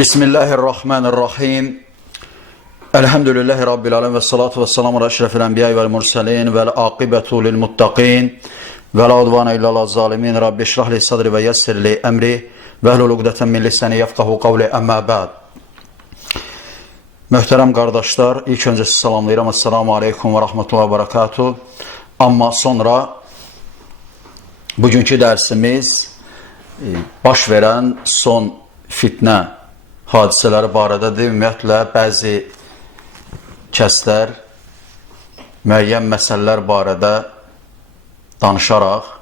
Bismillahirrahmanirrahim. Elhamdülillahi Rabbil alemin ve salatu ve selamu ala eşrefil enbiya vel murselin vel akibetu lil muttaqin ve la udvana illal zalimin. Rabbi şrah li sadri ve yessir li emri ve hlul uqdeten min lisani yefqahu qavli amma ba'd. Möhtərəm qardaşlar, ilk öncə sizi salamlayıram. Assalamu aleykum və rahmetullahi və barakatuh. Amma sonra bugünkü dərsimiz baş verən son fitnə hadisələri barədədir. Ümumiyyətlə, bəzi kəslər müəyyən məsələlər barədə danışaraq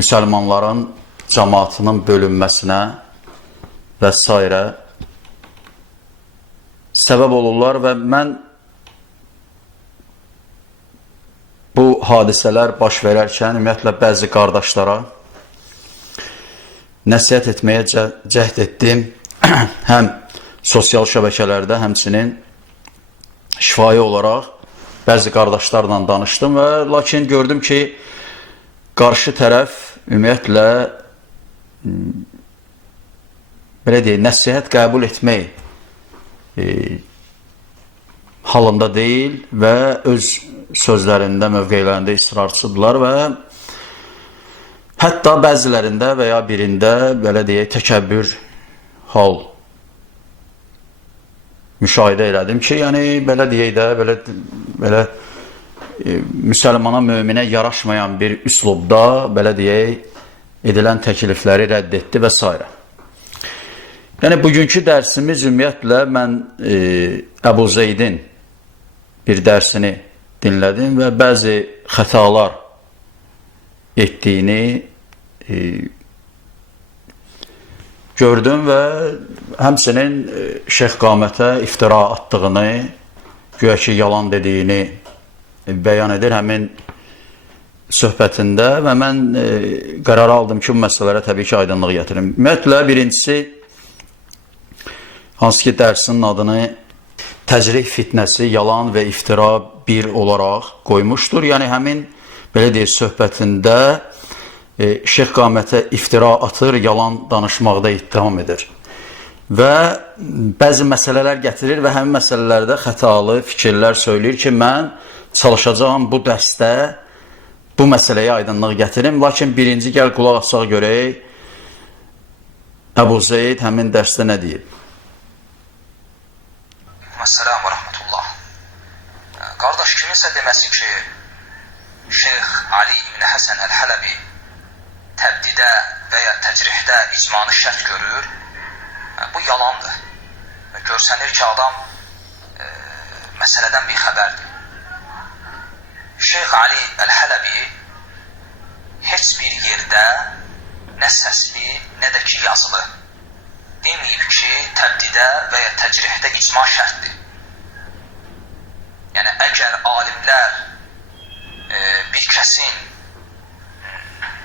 müsəlmanların cəmaatının bölünməsinə və s. səbəb olurlar və mən bu hadisələr baş verərkən ümumiyyətlə bəzi qardaşlara nəsihət etməyə cəhd etdim. Həm sosial şəbəkələrdə, həmçinin şifahi olaraq bəzi qardaşlarla danışdım və lakin gördüm ki, qarşı tərəf ümumiyyətlə belə deyək, nəsihət qəbul etmək halında deyil və öz sözlərində, mövqelərində israrçıdırlar və hətta bəzilərində və ya birində belə deyək, təkəbbür hal müşahidə elədim ki, yəni belə deyək də, belə müsəlmana, möminə yaraşmayan bir üslubda, belə deyək, edilən təklifləri rədd etdi və s. Yəni, bugünkü dərsimiz ümumiyyətlə mən Əbu Zeydin bir dərsini dinlədim və bəzi xətalar etdiyini gördüm və həmçinin Şeyx Qamətə iftira atdığını, güya ki, yalan dediyini bəyan edir həmin söhbətində və mən qərar aldım ki, bu məsələlərə təbii ki, aydınlıq gətirim. Ümumiyyətlə, birincisi, hansı ki, dərsinin adını təcrih fitnəsi, yalan və iftira bir olaraq qoymuşdur. Yəni, həmin, belə deyir, söhbətində Şeyx Qamətə iftira atır, yalan danışmaqda ittiham edir. Və bəzi məsələlər gətirir və həmin məsələlərdə xətalı fikirlər söyləyir ki, mən çalışacağım bu dərsdə bu məsələyə aydınlıq gətirim. Lakin birinci gəl qulaq asaq görək, Əbu Zeyd həmin dərsdə nə deyib? Esselamu və rəhmətullah. Qardaş, kiminsə deməsi ki, Şeyx Ali İbn Həsən Əl-Hələbi təbdidə və ya təcrihdə icmanı şərt görür, bu yalandır. Görsənir ki, adam məsələdən bir xəbərdir. Şeyx Ali Əl-Hələbi heç bir yerdə nə səsli, nə də ki yazılı deməyib ki, təbdidə və ya təcrihdə icma şərtdir. Yəni, əgər alimlər bir kəsin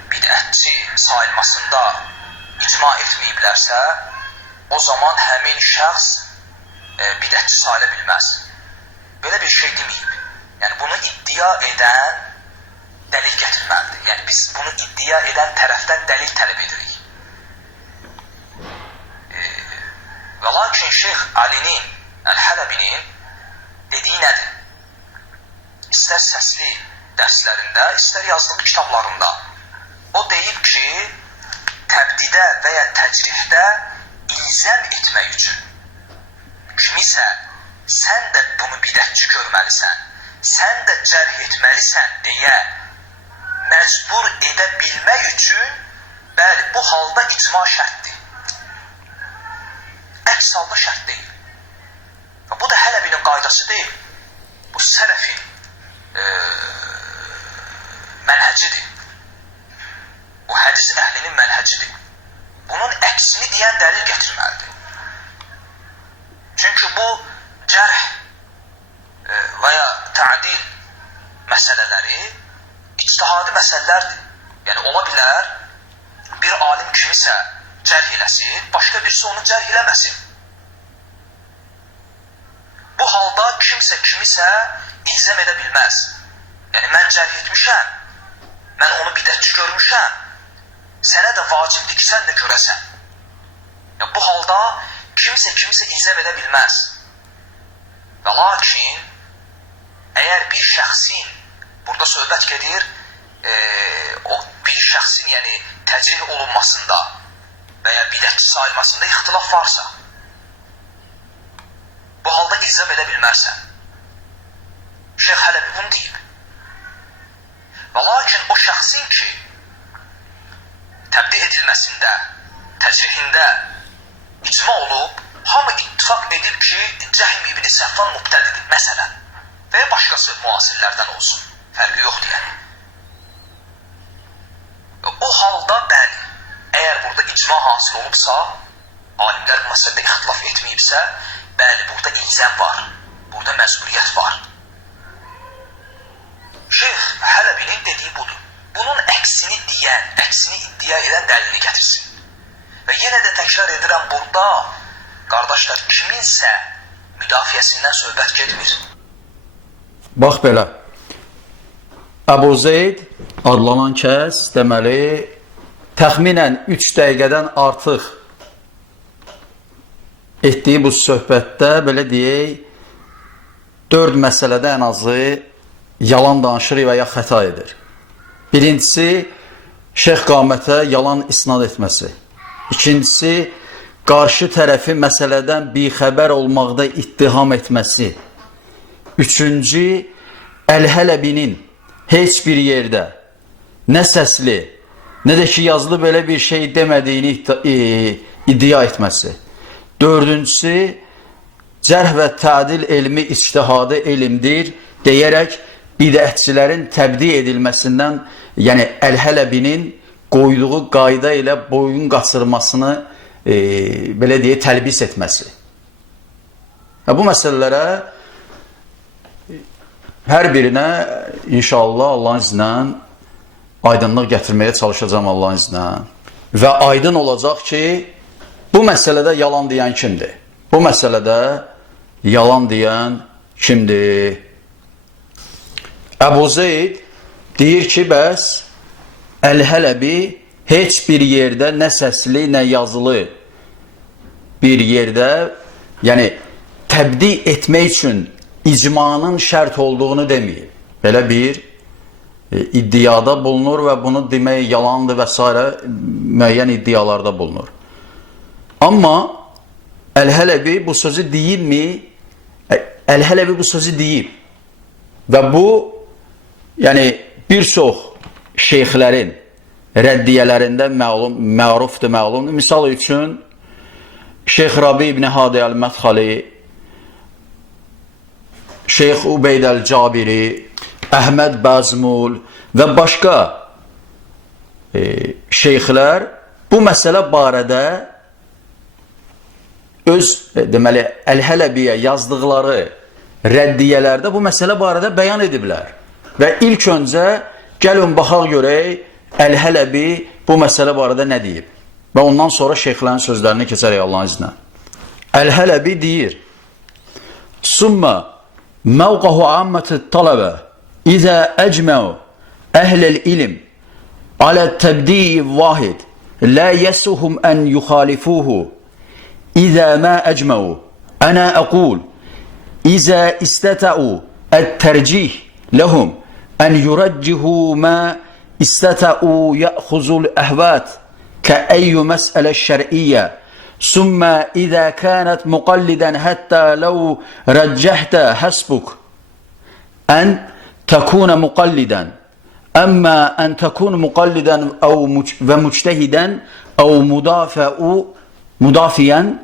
bidətçi sayılmasında icma etməyiblərsə, o zaman həmin şəxs bidətçi sayıla bilməz. Belə bir şey deməyib. Yəni, bunu iddia edən dəlil gətirməlidir. Yəni, biz bunu iddia edən tərəfdən dəlil tələb edirik. Və lakin Şeyx Alinin, Əl-Hələbinin dediyi nədir? İstər səsli dərslərində, istər yazılı kitablarında o deyib ki, təbdidə və ya təcrihdə ilzəm etmək üçün kimisə sən də bunu bidətçi görməlisən, sən də cərh etməlisən deyə məcbur edə bilmək üçün, bəli, bu halda icma şərtdir. Əks halda şərt deyil. Bu da Hələbinin qaydası deyil. Bu sələfin mənhəcidir. Bu hədis əhlinin mənhəcidir. Bunun əksini deyən dəlil gətirməlidir. Çünki bu cərh və ya təadil məsələləri ictihadi məsələlərdir. Yəni, ola bilər bir alim kimisə cərh eləsin, başqa birisi onu cərh eləməsin. Bu halda kimsə kimisə ilzəm edə bilməz. Yəni, mən cərh etmişəm, mən onu bidətçi görmüşəm, sənə də vacibdir ki, sən də görəsən. Yəni, bu halda kimsə ilzam edə bilməz. Və lakin, əgər bir şəxsin, burada söhbət gedir, o bir şəxsin yəni, təcrih olunmasında və ya bidətçi sayılmasında ixtilaf varsa, bu halda ilzam edə bilmərsən. Şeyx Hələbi bunu deyib. Və lakin o şəxsin ki, təbdih edilməsində, təcrihində icma olub, hamı ittifaq edib ki, Cəhm ibn Səfvan mübtədidir, məsələn, və ya başqası müasirlərdən olsun, fərqi yoxdur yəni. O halda bəli, əgər burada icma hasil olubsa, alimlər bu məsələdə ixtilaf etməyibsə, bəli, burada ilzəm var, burada məzburiyyət var. Şeyx Hələbinin dediyi budur. Bunun əksini iddia edən dəlilini gətirsin. Və yenə də təkrar edirəm, burada, qardaşlar, kiminsə müdafiəsindən söhbət getmir. Bax belə, Əbu Zeyd adlanan kəs, deməli, təxminən 3 dəqiqədən artıq etdiyi bu söhbətdə, belə deyək, 4 məsələdə ən azı yalan danışır və ya xəta edir. Birincisi, Şeyx Qamətə yalan isnad etməsi. İkincisi, qarşı tərəfi məsələdən bixəbər olmaqda ittiham etməsi. Üçüncü, Əl-Hələbinin heç bir yerdə nə səsli, nə də ki yazılı belə bir şey demədiyini iddia etməsi. Dördüncüsü, cərh və tədil elmi içtihadı elmdir deyərək bidətçilərin təbdi edilməsindən, yəni Əl-Hələbinin qoyduğu qayda ilə boyun qaçırmasını belə deyə təlbis etməsi. Bu məsələlərə hər birinə inşallah Allahın iznə aydınlıq gətirməyə çalışacağım Allahın iznə. Və aydın olacaq ki, bu məsələdə yalan deyən kimdir? Bu məsələdə yalan deyən kimdir? Əbu Zeyd deyir ki, bəs Əl-Hələbi heç bir yerdə nə səsli, nə yazılı bir yerdə, yəni təbdi etmək üçün icmanın şərt olduğunu deməyib. Belə bir iddiada bulunur və bunu demək yalandır və s. müəyyən iddialarda bulunur. Amma Əl-Hələbi bu sözü deyibmi? Əl-Hələbi bu sözü deyib. Və bu, yəni bir çox şeyxlərin rəddiyələrində mərufdur, məlumdur. Misal üçün, Şeyx Rabi ibn Hadi Əl-Mədxali, Şeyx Ubeyd Əl-Cabiri, Əhməd Bəzmul və başqa şeyxlər bu məsələ barədə öz, deməli, Əl-Hələbiyə yazdıqları rəddiyələrdə bu məsələ barədə bəyan ediblər. Və ilk öncə gəlin baxaq görək Əl-Hələbi bu məsələ barədə nə deyib. Və ondan sonra şeyxlərin sözlərini keçərək Allahın iznə. Əl-Hələbi deyir: Summa mevqahu amməti taləbə İzə əcməu əhləl ilim alə təbdiyi vahid la yəsuhum ən yuxalifuhu İzə mə əcməu ənə əqul İzə istətəu ət-tərcih ləhum ən yurəccihu mə istətəu yəxuzul əhvət kəəyyü məsələ şər'iyyə sümmə İzə kənət müqallidən həttə ləv rəccəhdə həsbuk ən تكون مقلدا أما أن تكون مقلدا أو ومجتهدا أو مدافيا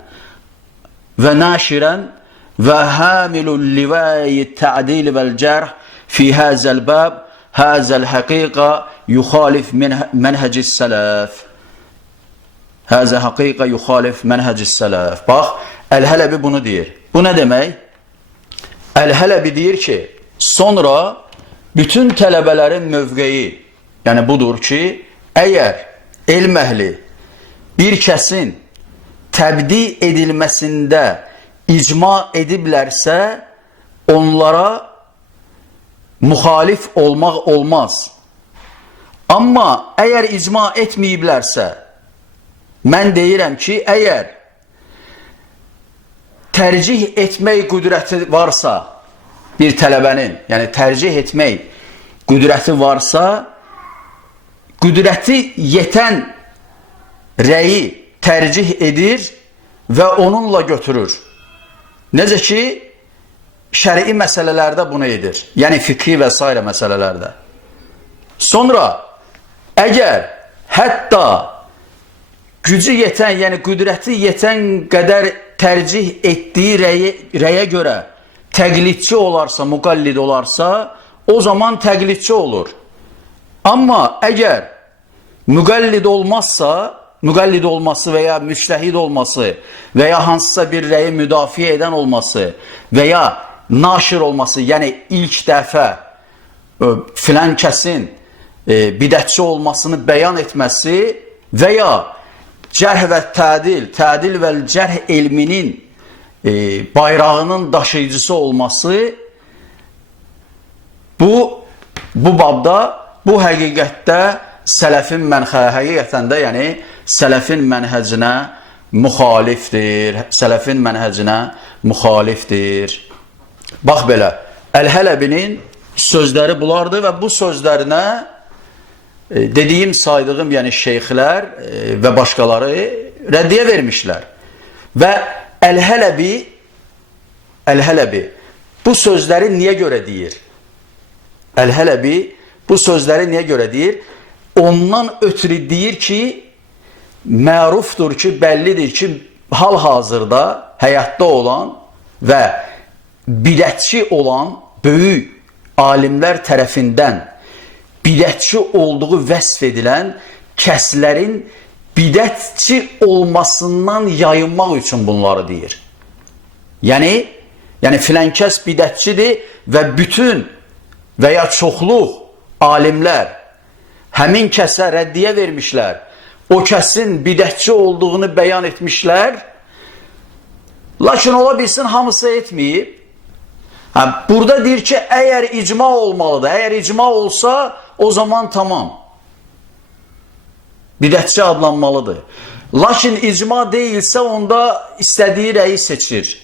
وناشرا وهامل اللواء التعديل والجرح في هذا الباب هذا الحقيقة يخالف منهج السلف هذا حقيقة يخالف منهج السلف. Bax, Əl-Hələbi bunu deyir. Bu nə demək? Əl-Hələbi deyir ki, sonra bütün tələbələrin mövqeyi, yəni budur ki, əgər elm əhli bir kəsin təbdi edilməsində icma ediblərsə, onlara müxalif olmaq olmaz. Amma əgər icma etməyiblərsə, mən deyirəm ki, əgər tercih etmək qüdrəti varsa, bir tələbənin, yəni tercih etmək qüdrəti varsa, qüdrəti yetən rəyi tercih edir və onunla götürür. Necə ki, şərii məsələlərdə bunu edir. Yəni fikri və s. məsələlərdə. Sonra, əgər hətta gücü yetən, yəni qüdrəti yetən qədər tercih etdiyi rəyə görə təqlidçi olarsa, müqallid olarsa, o zaman təqlidçi olur. Amma əgər müqallid olmazsa, müqallid olması və ya müçtəhid olması və ya hansısa bir rəyi müdafiə edən olması və ya naşir olması, yəni ilk dəfə filan kəsin bidətçi olmasını bəyan etməsi və ya cərh və tədil və cərh elminin bayrağının daşıyıcısı olması bu babda, bu həqiqətdə sələfin həqiqətən də, yəni sələfin mənhəcinə müxalifdir. Sələfin mənhəcinə müxalifdir. Bax belə, Əl-Hələbinin sözləri bunlardır və bu sözlərinə dediyim, saydığım, yəni şeyxlər və başqaları rəddiyə vermişlər. Və Əl-Hələbi bu sözləri niyə görə deyir? Əl-Hələbi bu sözləri niyə görə deyir? Ondan ötürü deyir ki, mərufdur ki, bəllidir ki, hal-hazırda həyatda olan və bidətçi olan böyük alimlər tərəfindən bidətçi olduğu vəsf edilən kəslərin bidətçi olmasından yayınmaq üçün bunları deyir. Yəni filan kəs bidətçidir və bütün və ya çoxluq alimlər həmin kəsə rəddiyə vermişlər. O kəsin bidətçi olduğunu bəyan etmişlər. Lakin ola bilsin hamısı etməyib. Burada deyir ki, əgər icma olmalıdır, əgər icma olsa, o zaman tamam. Bidətçi adlanmalıdır. Lakin icma deyilsə, onda istədiyi rəyi seçir.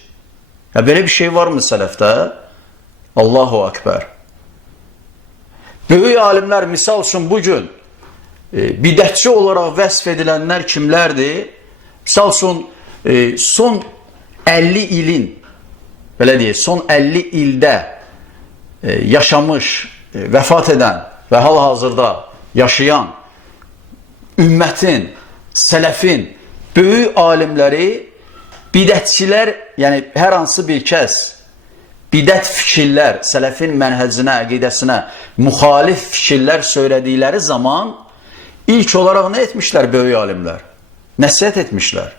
Belə bir şey varmı sələfdə? Allahu Akbar. Böyük alimlər, misal üçün bugün bidətçi olaraq vəsf edilənlər kimlərdir? Misal üçün son 50 ilin, belə deyək, son 50 ildə yaşamış, vəfat edən və hal-hazırda yaşayan ümmətin, sələfin böyük alimləri bidətçilər, yəni hər hansı bir kəs bidət fikirlər, sələfin mənhəcinə, əqidəsinə müxalif fikirlər söylədikləri zaman ilk olaraq nə etmişlər böyük alimlər? Nəsihət etmişlər.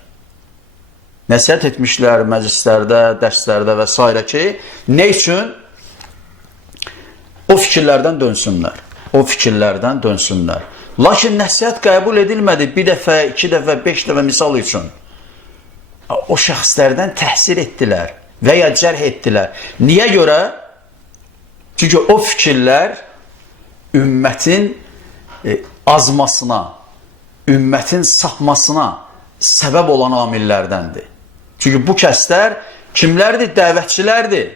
Nəsihət etmişlər məclislərdə, dərslərdə və s. ki, nə üçün? O fikirlərdən dönsünlər. O fikirlərdən dönsünlər. Lakin nəsihət qəbul edilmədi bir dəfə, 2 dəfə, 5 dəfə misal üçün. O şəxslərdən təhsir etdilər və ya cərh etdilər. Niyə görə? Çünki o fikirlər ümmətin azmasına, ümmətin sapmasına səbəb olan amillərdəndir. Çünki bu kəslər kimlərdir? Dəvətçilərdir.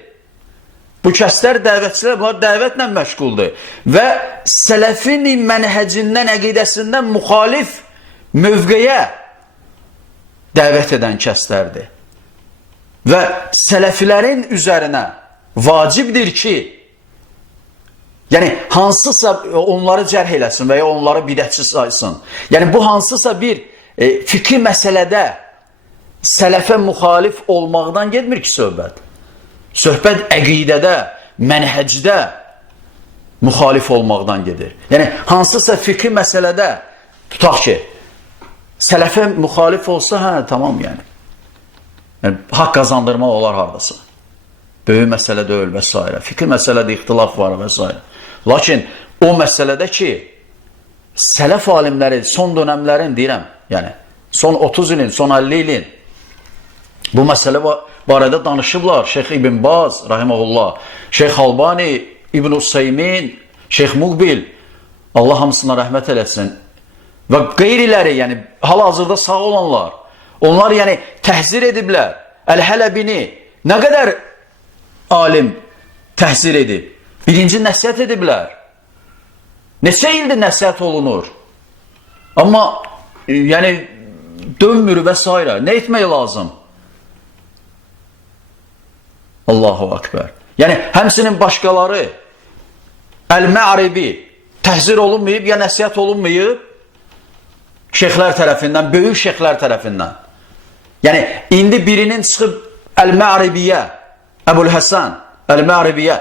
Bu kəslər dəvətçilər, bunlar dəvətlə məşğuldur. Və sələfin mənhəcindən, əqidəsindən müxalif mövqeyə dəvət edən kəslərdir. Və sələfilərin üzərinə vacibdir ki, yəni hansısa onları cərh eləsin və ya onları bidətçi saysın. Yəni bu hansısa bir fikri məsələdə sələfə müxalif olmaqdan getmir ki söhbət. Söhbət əqidədə, mənhəcdə müxalif olmaqdan gedir. Yəni hansısa fikri məsələdə tutaq ki, sələfə müxalif olsa, hə, tamam yəni. Haqq qazandırmaq olar haradasa. Böyük məsələ deyil və s. Fikir məsələdə ixtilaf var və s. Lakin o məsələdə ki, sələf alimləri son dönəmlərin deyirəm, yəni son 30 ilin, son 50 ilin bu məsələ barədə danışıblar. Şeyx İbn Baz, rahiməhullah, Şeyx Albani, İbn Useymin, Şeyx Muqbil, Allah hamısına rəhmət eləsin və qeyriləri, yəni hal-hazırda sağ olanlar, onlar yəni təhzir ediblər Əl-Hələbini nə qədər alim təhsir edib? Birinci nəsihət ediblər. Neçə ildir nəsihət olunur? Amma yəni dönmür və s. Nə etmək lazım? Allahu Akbar. Yəni həmsinin başqaları Əl-Mə'ribi təhzir olunmayıb ya nəsihət olunmayıb şeyxlər tərəfindən, böyük şeyxlər tərəfindən. Yəni indi birinin çıxıb Əl-Mə'ribiyə, Əbu'l-Həsən Əl-Mə'ribiyə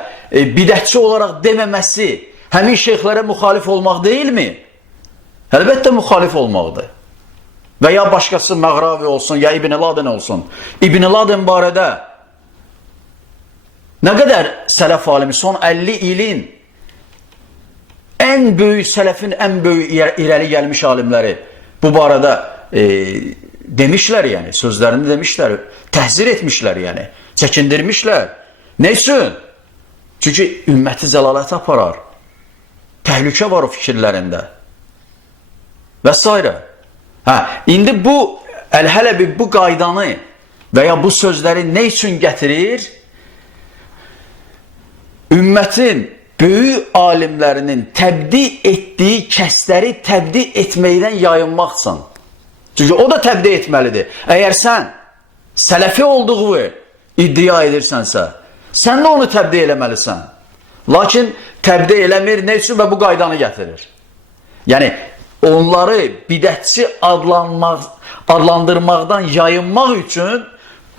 bidətçi olaraq deməməsi həmin şeyxlərə müxalif olmaq deyilmi? Əlbəttə müxalif olmaqdır. Və ya başqası Məğravi olsun, ya İbn Laden olsun. İbn Laden barədə nə qədər sələf alimi, son 50 ilin ən böyük sələfin ən böyük irəli gəlmiş alimləri bu barədə demişlər, yəni sözlərini demişlər, təhzir etmişlər, yəni çəkindirmişlər. Nə üçün? Çünki ümməti zəlalətə aparar. Təhlükə var o fikirlərində. Və s. İndi bu Əl-Hələbi bu qaydanı və ya bu sözləri nə üçün gətirir? Ümmətin böyük alimlərinin təbdi etdiyi kəsləri təbdi etməkdən yayınmaq üçün. Çünki o da təbdi etməlidir. Əgər sən sələfi olduğu iddia edirsənsə, sən də onu təbdi eləməlisən. Lakin təbdi eləmir, nə üçün və bu qaydanı gətirir? Yəni, onları bidətçi adlandırmaqdan yayınmaq üçün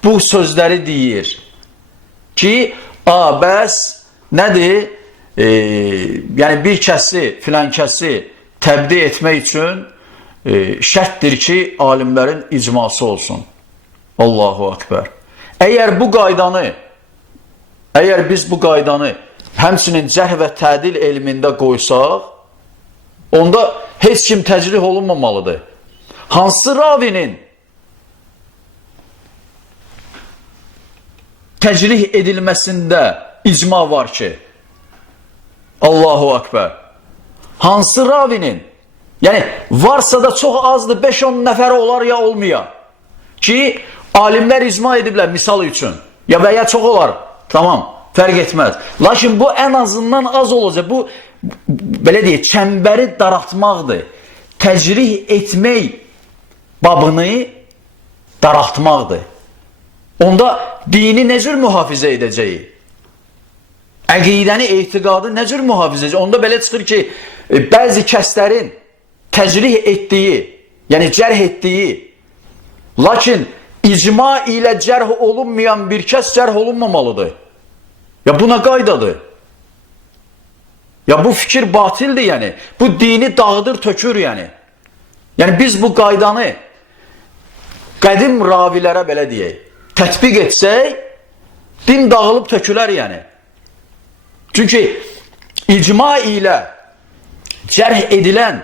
bu sözləri deyir ki, bəs nədir? Yəni, bir kəsi, filan kəsi təbdi etmək üçün şərtdir ki, alimlərin icması olsun. Allahu Akbar. Əgər biz bu qaydanı həmçinin cərh və tədil elmində qoysaq, onda heç kim təcrih olunmamalıdır. Hansı ravinin təcrih edilməsində icma var ki? Allahu Akbar. Hansı ravinin? Yəni, varsa da çox azdır, 5-10 nəfəri olar ya olmaya. Ki, alimlər icma ediblər, misal üçün. Ya və ya çox olar, tamam, fərq etməz. Lakin bu ən azından az olacaq. Bu, belə deyək, çəmbəri daraltmaqdır. Təcrih etmək babını daraltmaqdır. Onda dini nə cür mühafizə edəcəyik? Əqidəni, etiqadı nə cür mühafizə edəcəyik? Onda belə çıxır ki, bəzi kəslərin təcrih etdiyi, yəni cərh etdiyi, lakin icma ilə cərh olunmayan bir kəs cərh olunmamalıdır. Ya bu nə qaydadır? Ya bu fikir batildir, yəni. Bu dini dağıdır, tökür, yəni. Yəni biz bu qaydanı qədim ravilərə belə deyək, tətbiq etsək, din dağılıb tökülər, yəni. Çünki icma ilə cərh edilən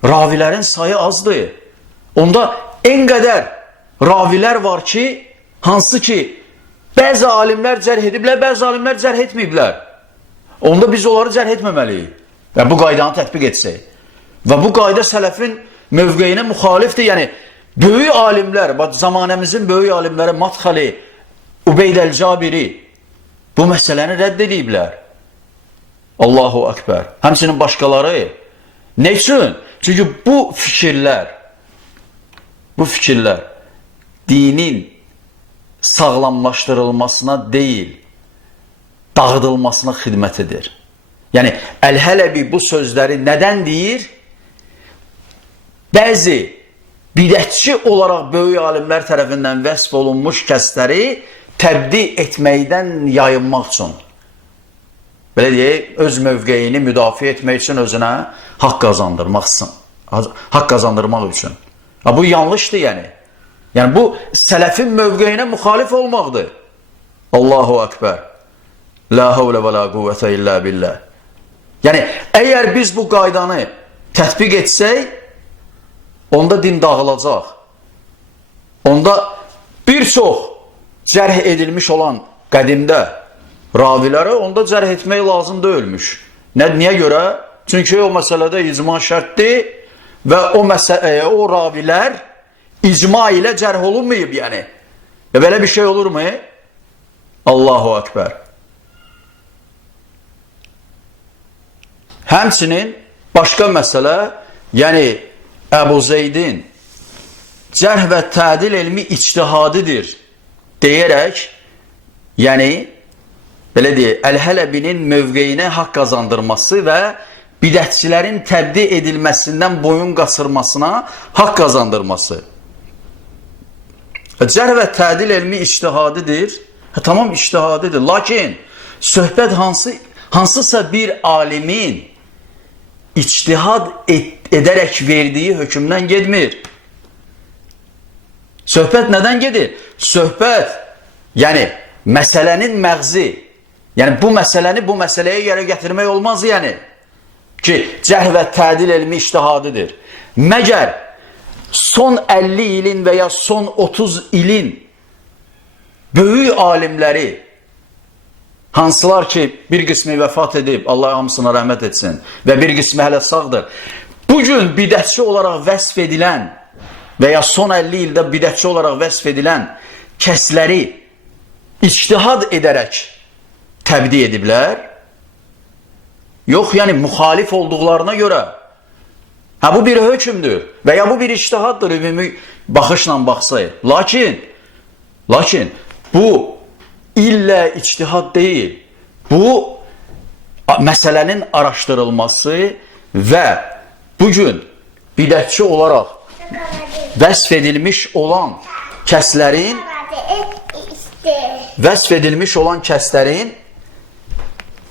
ravilərin sayı azdır. Onda en qədər ravilər var ki, hansı ki, bəzi alimlər cərh ediblər, bəzi alimlər cərh etməyiblər. Onda biz onları cərh etməməliyik. Və bu qaydanı tətbiq etsək. Və bu qayda sələfin mövqeyinə müxalifdir. Yəni, böyük alimlər, zamanəmizin böyük alimləri Madxali, Ubeyd Əl-Cabiri bu məsələni rədd ediblər. Allahu Akbar. Həmçinin başqaları. Nə üçün? Çünki bu fikirlər dinin sağlamlaşdırılmasına deyil, dağıdılmasına xidmət edir. Yəni, Əl-Hələbi bu sözləri nədən deyir? Bəzi bidətçi olaraq böyük alimlər tərəfindən vəsf olunmuş kəsləri təbdi etməkdən yayınmaq üçün. Belə deyək, öz mövqeyini müdafiə etmək üçün özünə haqq qazandırmaq üçün. Bu yanlışdır, yəni. Yəni, bu sələfin mövqeyinə müxalif olmaqdır. Allahu Akbar. La havlə və la quvvətə illə billah. Yəni, əgər biz bu qaydanı tətbiq etsək, onda din dağılacaq. Onda bir çox cərh edilmiş olan qədimdə raviləri onda cərh etmək lazım deyilmiş. Niyə görə? Çünki o məsələdə icma şərtdir və o ravilər icma ilə cərh olunmayıb, yəni. Belə bir şey olurmu? Allahu Ekber. Həmçinin başqa məsələ, yəni Əbu Zeydin cərh və tədil elmi ictihadidir deyərək, yəni belə deyək, Əl-Hələbinin mövqeyinə haqq qazandırması və bidətçilərin təbdi edilməsindən boyun qasırmasına haqq qazandırması. Cərh və tədil elmi ictihadidir. Tamam, ictihadidir. Lakin söhbət hansısa bir alimin ictihad edərək verdiyi hökmdən gedmir. Söhbət nədən gedir? Söhbət, yəni məsələnin məğzi, yəni bu məsələni bu məsələyə görə gətirmək olmaz, yəni ki, cərh və tədil elmi ictihadidir. Məgər son 50 ilin və ya son 30 ilin böyük alimləri, hansılar ki, bir qismi vəfat edib, Allah hamısına rəhmət etsin və bir qismi hələ sağdır, bugün bidətçi olaraq vəsf edilən və ya son 50 ildə bidətçi olaraq vəsf edilən kəsləri ictihad edərək təbdi ediblər. Yox, yəni müxalif olduqlarına görə. Bu bir hökmdür və ya bu bir ictihaddır, ümumi baxışla baxsayıq. Lakin bu illə ictihad deyil. Bu məsələnin araşdırılması və bugün bidətçi olaraq vəsf edilmiş olan kəslərin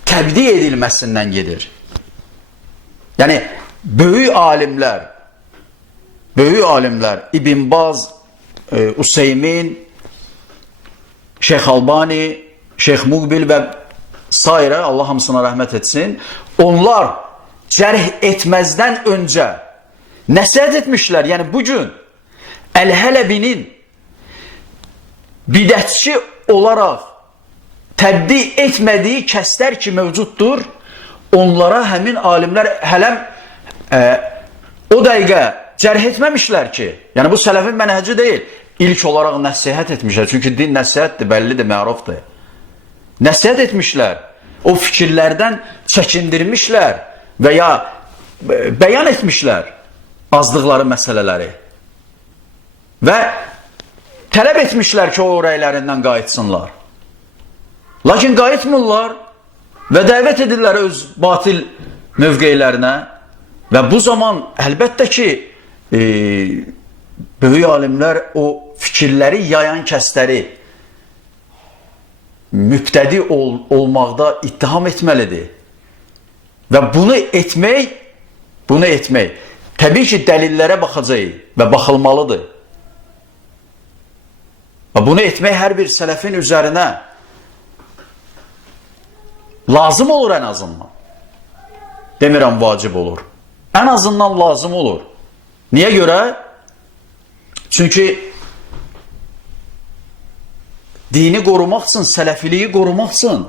təbdi edilməsindən gedir. Yəni böyük alimlər İbn Baz, Useymin, Şeyx Albani, Şeyx Muqbil və sairə, Allah hamısına rəhmət etsin, onlar cərh etməzdən öncə nəsihət etmişlər. Yəni bugün Əl-Hələbinin bidətçi olaraq təbdi etmədiyi kəslər ki mövcuddur, onlara həmin alimlər hələm o dəqiqə cərh etməmişlər ki, yəni bu sələfin mənhəci deyil, ilk olaraq nəsihət etmişlər, çünki din nəsihətdir, bəllidir, mərufdur. Nəsihət etmişlər, o fikirlərdən çəkindirmişlər və ya bəyan etmişlər azdıqları məsələləri və tələb etmişlər ki, o rəylərindən qayıtsınlar. Lakin qayıtmırlar və dəvət edirlər öz batil mövqeylərinə və bu zaman əlbəttə ki, böyük alimlər o fikirləri yayan kəsləri mübtədi olmaqda ittiham etməlidir. Və bunu etmək təbii ki, dəlillərə baxacaq və baxılmalıdır. Və bunu etmək hər bir sələfin üzərinə lazım olur ən azından. Demirəm vacib olur. Ən azından lazım olur. Niyə görə? Çünki dini qorumaq üçün, sələfiliyi qorumaq üçün,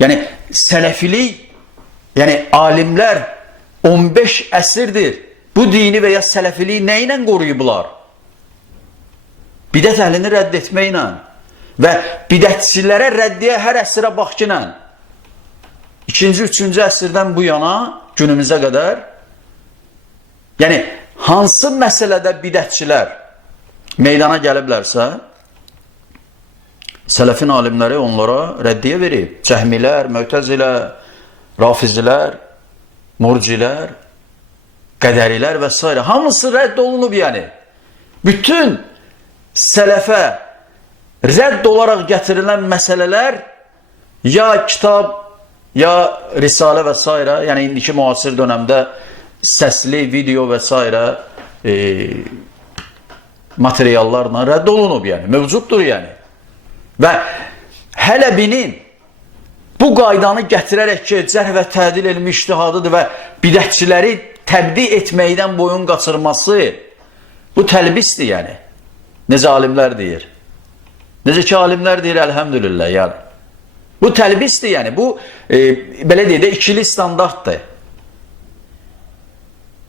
yəni sələfilik, yəni alimlər 15 əsrdir bu dini və ya sələfiliyi nə ilə qoruyublar? Bidət əhlini rədd etməklə və bidətçilərə rəddiyə hər əsrə baxqinə 2-ci, 3-cü əsrdən bu yana günümüzə qədər, yəni hansı məsələdə bidətçilər meydana gəliblərsə, sələfin alimləri onlara rəddiyə verib. Cəhmilər, Mötəzilər, Rafizilər, Murcilər, Qədərilər və s. Hamısı rədd olunub yəni. Bütün sələfə rədd olaraq gətirilən məsələlər ya kitab, ya risalə və s. yəni indiki müasir dönəmdə səsli, video və s. materiallarla rədd olunub yəni, mövcuddur yəni. Və Hələbinin bu qaydanı gətirərək ki, cərh və tədil elmi ictihadıdır və bidətçiləri təbdi etməkdən boyun qaçırması, bu təlbisdir yəni. Necə alimlər deyir. Necə ki, alimlər deyir, əlhəmdülillah yəni. Bu təlbisdir yəni, bu belə deyək də ikili standartdır.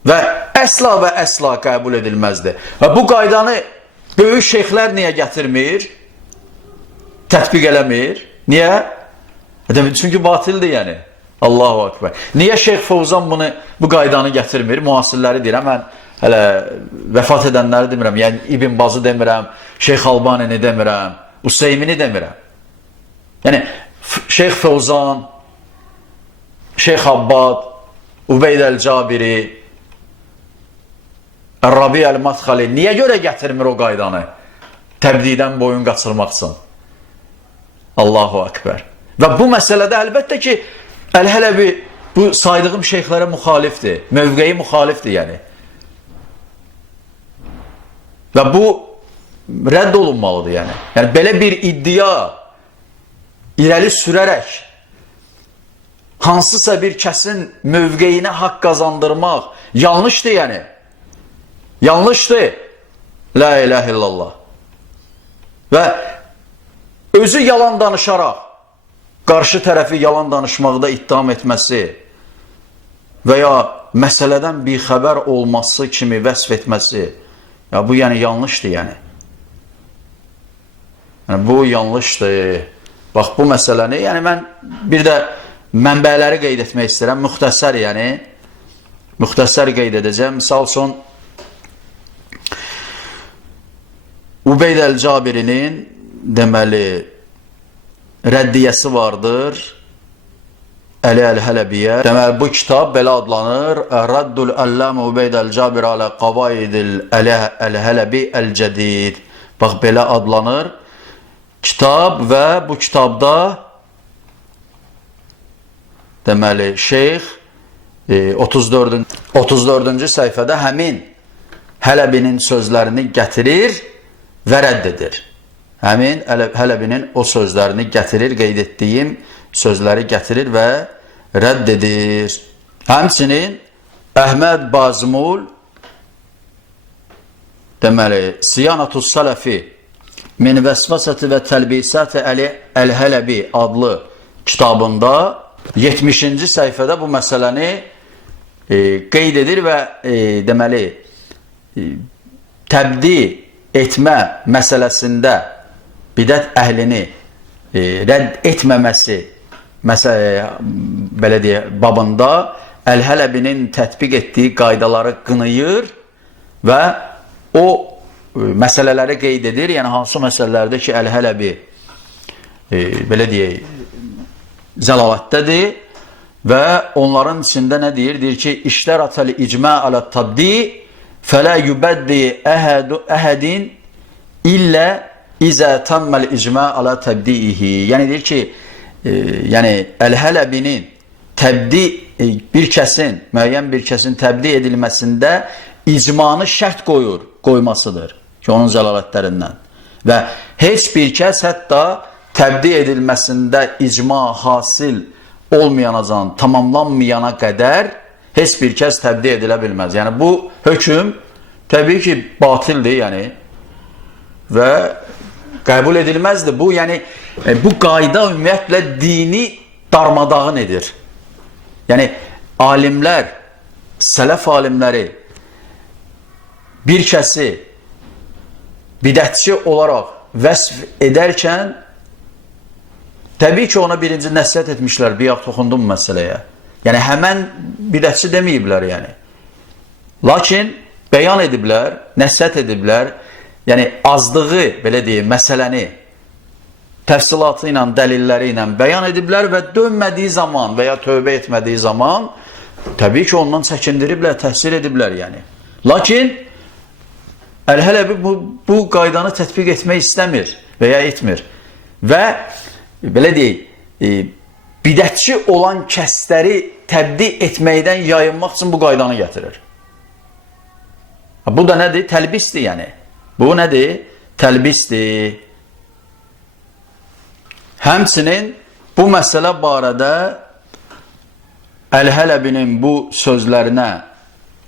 Və əsla qəbul edilməzdir. Və bu qaydanı böyük şeyxlər niyə gətirmir? tətbiq eləmir. Niyə? Çünki batildir yəni. Allahu Akbar. Niyə Şeyx Fovzan bu qaydanı gətirmir? Müasirləri deyirəm, mən hələ vəfat edənləri demirəm. Yəni İbn Bazı demirəm, Şeyx Albanini demirəm, Useymini demirəm. Yəni Şeyx Fovzan, Şeyx Abbad, Ubeyd el-Cabiri, Rabi el-Madxali niyə görə gətirmir o qaydanı? Təbdidən boyun qaçırmaq üçün. Allahu Akbar. Və bu məsələdə əlbəttə ki, Əl-Hələbi bu saydığım şeyxlərə müxalifdir. Mövqeyi müxalifdir yəni. Və bu rədd olunmalıdır yəni. Yəni belə bir iddia irəli sürərək hansısa bir kəsin mövqeyinə haqq qazandırmaq yanlışdır yəni. Yanlışdır. La ilahe illallah. Və özü yalan danışaraq qarşı tərəfi yalan danışmaqda ittiham etməsi və ya məsələdən bir xəbər olması kimi vəsf etməsi, ya bu yəni yanlışdır yəni. Yəni bu yanlışdır. Bax bu məsələni, yəni mən bir də mənbələri qeyd etmək istəyirəm. Müxtəsər yəni. Müxtəsər qeyd edəcəm. Misal üçün Ubeyd el-Cabirinin deməli rəddiyəsi vardır Əli Əl-Hələbiyə. Deməli bu kitab belə adlanır. Raddul Allama Ubeyd el-Cabir alə qavaidil Əli Əl-Hələbi el-Cədid. Bax belə adlanır kitab və bu kitabda deməli şeyx 34-cü səhifədə həmin Hələbinin sözlərini gətirir və rədd edir. Həmin Hələbinin o sözlərini gətirir, qeyd etdiyim sözləri gətirir və rədd edir. Həmçinin Əhməd Bazmul deməli Siyanatus Salafi min vəsvəsəti və təlbisəti Əl-Hələbi adlı kitabında 70-ci səhifədə bu məsələni qeyd edir və deməli təbdi etmə məsələsində bidət əhlini rədd etməməsi belə deyə babında Əl-Hələbinin tətbiq etdiyi qaydaları qınayır və o məsələləri qeyd edir. Yəni hansı məsələlərdə ki Əl-Hələbi belə deyək zəlalətdədir və onların içində nə deyir? Deyir ki, iştəratəl icmə alə tabdi fələ yubəddi əhədin illə izə təmməl icmə alə təbdiihi. Yəni deyir ki, yəni Əl-Hələbinin təbdi müəyyən bir kəsin təbdi edilməsində icmanı şərt qoymasıdır ki, onun zəlalətlərindən. Və heç bir kəs hətta təbdi edilməsində icma hasil olmayanacan, tamamlanmayana qədər heç bir kəs təbdi edilə bilməz. Yəni bu hökm təbii ki, batildir, yəni və qəbul edilməzdir. Bu, yəni bu qayda ümumiyyətlə dini darmadağın edir. Yəni alimlər, sələf alimləri bir kəsi bidətçi olaraq vəsf edərkən təbii ki, ona birinci nəsihət etmişlər, biyaq toxundum məsələyə. Yəni həmən bidətçi deməyiblər yəni. Lakin bəyan ediblər, nəsihət ediblər, yəni azdığı, belə deyim, məsələni təfsilatı ilə, dəlilləri ilə bəyan ediblər və dönmədiyi zaman və ya tövbə etmədiyi zaman təbii ki, ondan çəkindiriblər, təhsil ediblər yəni. Lakin Əl-Hələbi bu qaydanı tətbiq etmək istəmir və ya etmir. Və belə deyək, bidətçi olan kəsləri təbdi etməkdən yayınmaq üçün bu qaydanı gətirir. Bu da nədir? Təlbisdir yəni. Bu nədir? Təlbisdir. Həmçinin bu məsələ barədə Əl-Hələbinin bu sözlərinə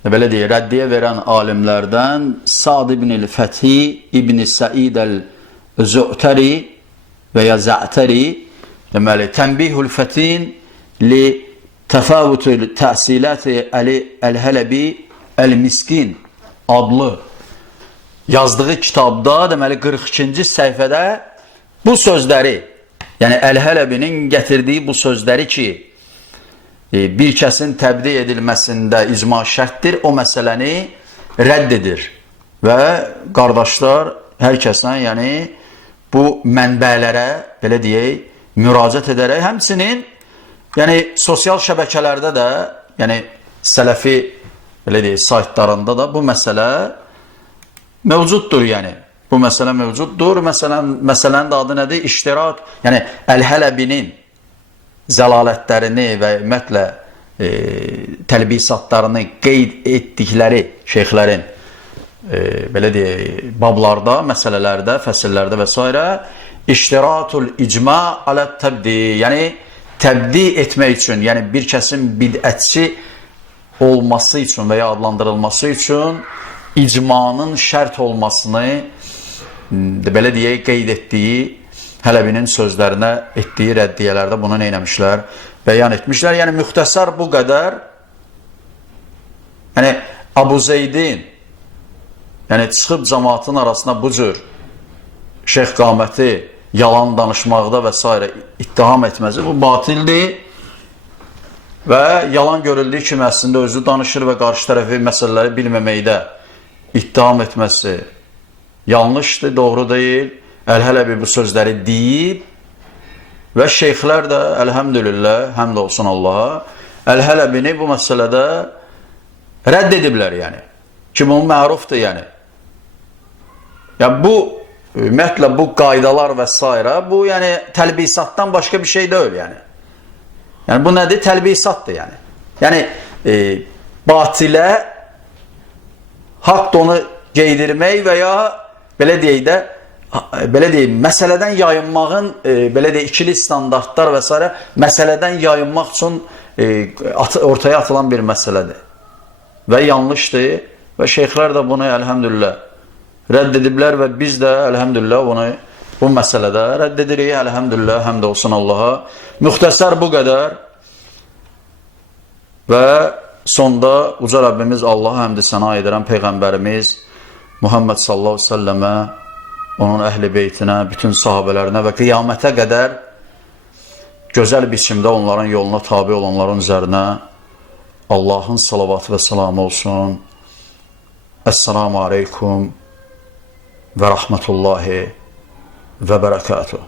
belə deyək, rəddiyə verən alimlərdən Sa'd ibn el-Fəthi, İbn Səid el-Zü'təri və ya Zə'təri, deməli, Tənbihul Fətin li təfavütül təhsiləti Əl-Hələbi Əl-Miskin adlı yazdığı kitabda, deməli, 42-ci səhifədə bu sözləri, yəni Əl-Hələbinin gətirdiyi bu sözləri ki, bir kəsin təbdi edilməsində icma şərtdir, o məsələni rədd edir. Və qardaşlar, hər kəsdən, yəni bu mənbələrə, belə deyək, müraciət edərək, həmçinin yəni sosial şəbəkələrdə də, yəni sələfi, belə deyək, saytlarında da bu məsələ mövcuddur, yəni. Bu məsələ mövcuddur. Məsələnin də adı nədir? İştirak, yəni Əl-Hələbinin zəlalətlərini və ümumiyyətlə təlbisatlarını qeyd etdikləri şeyxlərin belə deyək, bablarda, məsələlərdə, fəsillərdə və s. İştiratul icma alə təbdi, yəni təbdi etmək üçün, yəni bir kəsin bidətçi olması üçün və ya adlandırılması üçün icmanın şərt olmasını belə deyək, qeyd etdiyi Hələbinin sözlərinə etdiyi rəddiyələrdə bunu neyləmişlər? Bəyan etmişlər. Yəni müxtəsər bu qədər, yəni Abu Zeydin, yəni çıxıb cəmaatın arasında bu cür Şeyx Qaməti yalan danışmaqda və s. ittiham etməsi, bu batildir və yalan görüldüyü kimi əslində özü danışır və qarşı tərəfi məsələləri bilməməkdə ittiham etməsi yanlışdır, doğru deyil. Əl-Hələbi bu sözləri deyib və şeyxlər də, əlhəmdülillah, həmd olsun Allaha, Əl-Hələbini bu məsələdə rədd ediblər, yəni. Ki, bunun mərufdur, yəni. Yəni, bu, ümumiyyətlə, bu qaydalar və s. bu, yəni, təlbisatdan başqa bir şey deyil, yəni. Yəni, bu nədir? Təlbisatdır, yəni. Yəni, batilə haqq onu qeydirmək və ya, belə deyək də, belə deyək, məsələdən yayınmağın, belə deyək, ikili standartlar və s. məsələdən yayınmaq üçün ortaya atılan bir məsələdir. Və yanlışdır və şeyxlər də bunu, əlhəmdülillah, rədd ediblər və biz də, əlhəmdülillah, bunu bu məsələdə rədd edirik, əlhəmdülillah, həmd olsun Allaha. Müxtəsər bu qədər və sonda uca Rəbbimiz Allaha həmd səna edirəm Peyğəmbərimiz Muhammed sallallahu aleyhi ve sellemə, onun əhl-i beytinə, bütün sahabələrinə və qiyamətə qədər gözəl biçimdə onların yoluna tabi olanların üzərinə Allahın salavatı və salamı olsun. Esselamu aleykum və rahmetullahi və bərəkatuhu.